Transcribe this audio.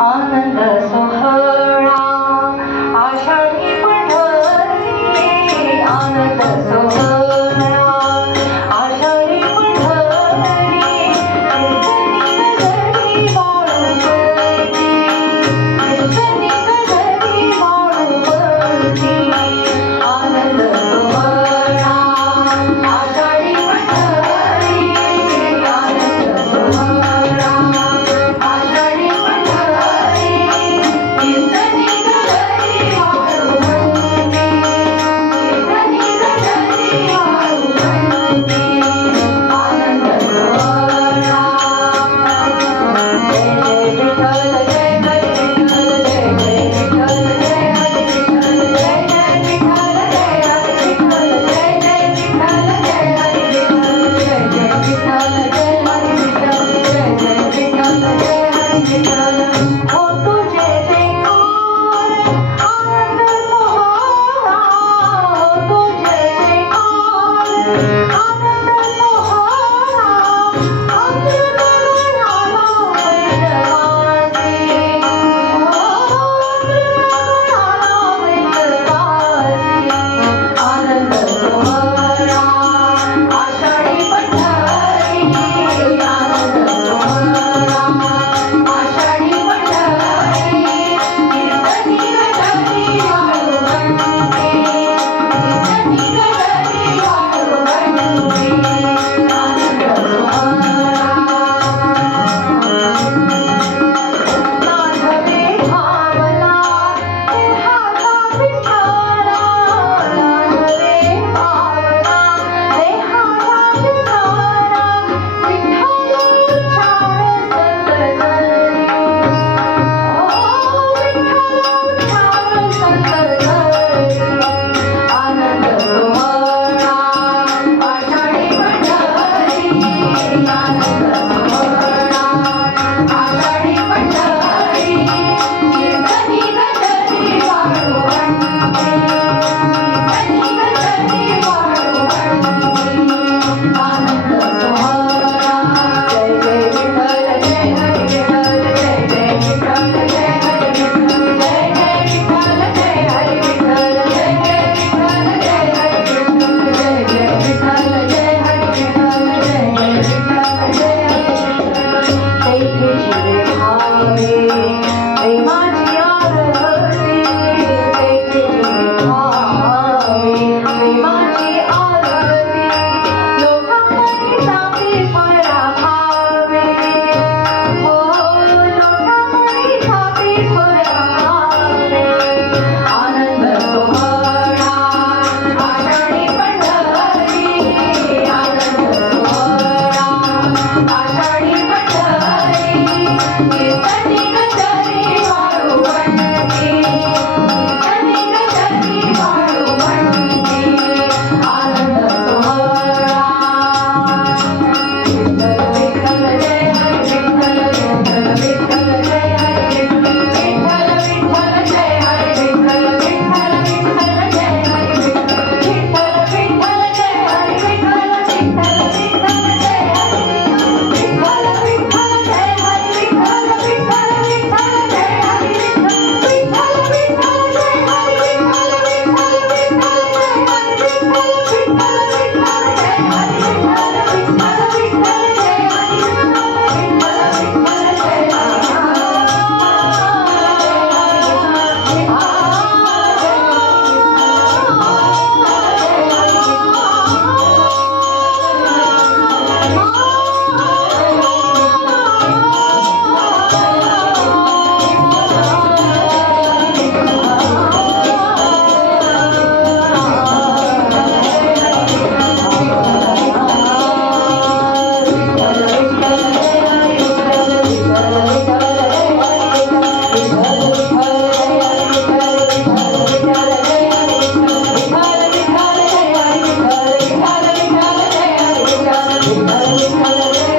आनंद सोहळा आषाढी पंढरी आनंद सोहळा आषाढी पंढरी कीर्तनी गजरी वाळुवती कीर्तनी गजरी वाळुवती आनंद सोहळा आषाढी पंढरी आनंद सोहळा आषाढी पंढरी कीर्तनी गजरी वाळुवती कीर्तनी गजरी वाळुवती आनंद सोहळा जय जय विठ्ठल जय हरी विठ्ठल जय जय विठ्ठल जय हरी विठ्ठल जय जय विठ्ठल जय हरी विठ्ठल जय जय विठ्ठल जय हरी विठ्ठल जय जय विठ्ठल जय हरी विठ्ठल जय जय विठ्ठल जय हरी विठ्ठल हो तुझे जयकार आनंद सोहळा हो तुझे जयकार आनंद सोहळा अमृत गणाला वैष्णवासी हो अमृत गणाला वैष्णवासी आनंद सोहळा आषाढी पंढरी आनंद सोहळा आषाढी पंढरी कीर्तनी गजरी वाळुवती कीर्तनी गजरी वाळुवती आनंद सोहळा माधवे भावला देहाचा विसारा माधवे भावला देहाचा विसारा विठ्ठल उच्चार सतगरी ओ विठ्ठल उच्चार सतगरी आनंद सोहळा आषाढी पंढरी आनंद सोहळा आषाढी पंढरी कीर्तनी गजरी वाळुवती कीर्तनी गजरी वाळुवती आनंद सोहळा जय जय विठ्ठल जय हरी विठ्ठल जय जय विठ्ठल जय हरी विठ्ठल जय जय विठ्ठल जय हरी विठ्ठल जय जय विठ्ठल जय हरी विठ्ठल जय जय विठ्ठल जय हरी विठ्ठल जय जय विठ्ठल जय हरी विठ्ठल तेथे जीवे भावे प्रेमाची आरती तेथे जीवे भावे प्रेमाची आरती लोकांमध्ये जाते स्वरा भावे हो लोकांमध्ये जाते स्वरा भावे आनंद सोहळा आषाढी पंढरी आनंद सोहळा आषाढी पंढरी कीर्तनी गजरी वाळुवती कीर्तनी गजरी वाळुवती आनंद सोहळा विठ्ठल विठ्ठल जय हरी विठ्ठल विठ्ठल विठ्ठल जय हरी विठ्ठल विठ्ठल विठ्ठल जय हरी विठ्ठल विठ्ठल विठ्ठल जय हरी विठ्ठल विठ्ठल विठ्ठल जय हरी विठ्ठल विठ्ठल विठ्ठल जय हरी विठ्ठल विठ्ठल विठ्ठल जय हरी विठ्ठल विठ्ठल विठ्ठल जय हरी विठ्ठल विठ्ठल विठ्ठल जय हरी विठ्ठल विठ्ठल विठ्ठल जय हरी विठ्ठल विठ्ठल विठ्ठल जय हरी विठ्ठल विठ्ठल विठ्ठल जय हरी विठ्ठल